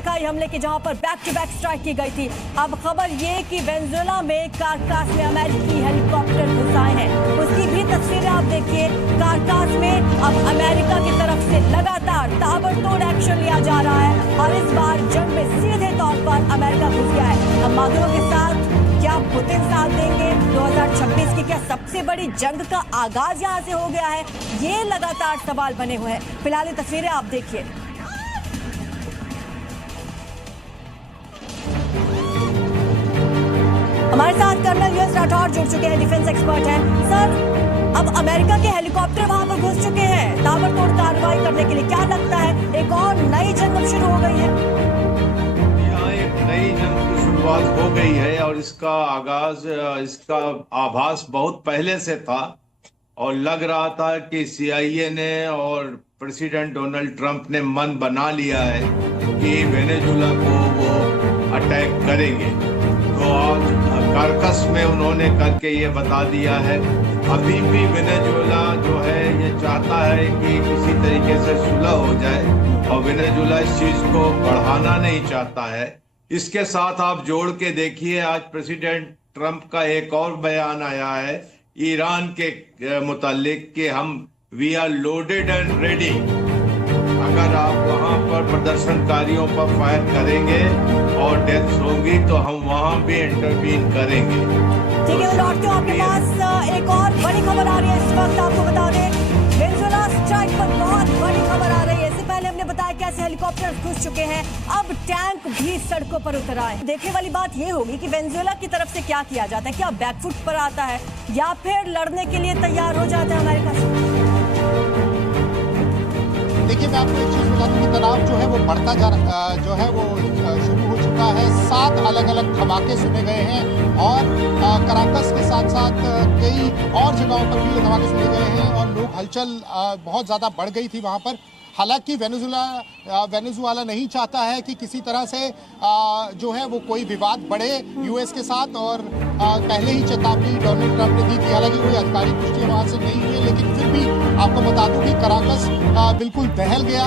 दिखाई हमले की, जहां पर बैक टू बैक स्ट्राइक की गई थी। अब खबर ये कि वेनेजुएला में कारकास में अमेरिकी हेलीकॉप्टर घुस आए हैं, उसकी भी तस्वीरें आप देखिए। कारकास में अब अमेरिका की तरफ से लगातार ताबड़तोड़ एक्शन लिया जा रहा है और इस बार जंग में सीधे तौर पर अमेरिका घुस गया है। अब मादुरो के साथ क्या पुतिन साथ देंगे? 2026 की क्या सबसे बड़ी जंग का आगाज यहां से हो गया है? ये लगातार सवाल बने हुए हैं। फिलहाल ये तस्वीरें आप देखिए। हमारे साथ कर्नल यूएस राठौर जुड़ चुके हैं, डिफेंस एक्सपर्ट हैं। सर, अब अमेरिका के हेलीकॉप्टर वहां पर घुस चुके हैं ताबड़तोड़ कार्रवाई करने के लिए। क्या लगता है एक और नई जंग अब शुरू हो गई है? यहाँ एक नई जंग की शुरुआत हो गई है और इसका आगाज, इसका आभास बहुत पहले से था और लग रहा था कि सीआईए ने और प्रेसिडेंट डोनाल्ड ट्रंप ने मन बना लिया है कि वेनेजुएला को वो अटैक करेंगे। तो आज कारकस में उन्होंने करके ये बता दिया है। अभी भी वेनेजुएला जो है ये चाहता है कि किसी तरीके से सुलह हो जाए और वेनेजुएला इस चीज को बढ़ाना नहीं चाहता है। इसके साथ आप जोड़ के देखिए, आज प्रेसिडेंट ट्रंप का एक और बयान आया है ईरान के मुतालिक कि हम we are loaded and ready. अगर आप वहां पर प्रदर्शनकारियों पर फायर करेंगे और डेथ होगी तो हम वहां भी इंटरवीन करेंगे। ठीक है, लौटते हो आपके पास एक और बड़ी खबर आ रही है इस वक्त। आपको बता दें, वेनेजुएला स्ट्राइक पर बहुत बड़ी खबर आ रही है। इससे पहले हमने बताया कैसे हेलीकॉप्टर घुस चुके हैं, अब टैंक भी सड़कों पर उतर आए। देखने वाली बात ये होगी कि वेनेजुएला की तरफ से क्या किया जाता है, क्या बैकफुट पर आता है या फिर लड़ने के लिए तैयार हो जाता है अमेरिका से? देखिए, मैं आपको एक चीज़ बता दूं कि तनाव जो है वो बढ़ता जो है वो शुरू हो चुका है। 7 अलग अलग धमाके सुने गए हैं और कराकस के साथ साथ कई और जगहों पर भी धमाके सुने गए हैं और लोग हलचल बहुत ज़्यादा बढ़ गई थी वहाँ पर। हालांकि वेनेजुएला नहीं चाहता है कि किसी तरह से जो है वो कोई विवाद बढ़े यूएस के साथ, और पहले ही चेतावनी डोनाल्ड ट्रंप ने दी थी। हालांकि कोई अधिकारिक पुष्टि वहाँ से नहीं हुई है, लेकिन फिर भी आपको बता दूं कि कराकस बिल्कुल दहल गया।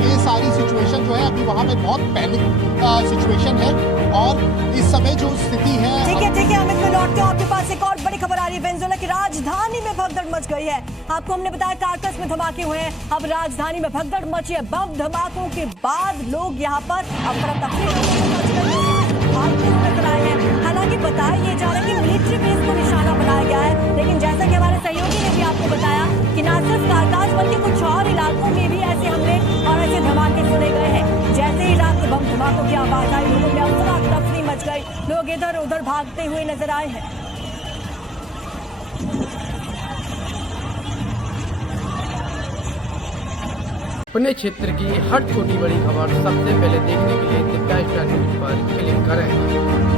ये सारी सिचुएशन जो है अभी वहाँ पे बहुत पैनिक सिचुएशन है और इस समय जो स्थिति है। ठीक है, अमित में लौटते हो आपके पास एक और बड़ी खबर आ रही है। वेनेजुएला की राजधानी में भगदड़ मच गई है। आपको हमने बताया कारकस में धमाके हुए हैं, अब राजधानी में भगदड़ मची है। बम धमाकों के बाद लोग यहाँ पर नजर आए हैं। हालांकि बताया ये जा रहा है कि मिलिट्री बेस को निशाना बनाया गया है, लेकिन जैसा कि हमारे सहयोगी ने भी आपको बताया कि न सिर्फ कारकास बल्कि कुछ और इलाकों में भी ऐसे हमले और ऐसे धमाके सुने गए हैं। जैसे ही रात को बम धमाकों की आवाज आई, लोगों में अफरा तफरी मच गई, लोग इधर उधर भागते हुए नजर आए हैं। अपने क्षेत्र की हर छोटी बड़ी खबर सबसे पहले देखने के लिए दिव्या स्टार न्यूज पर क्लिक करें।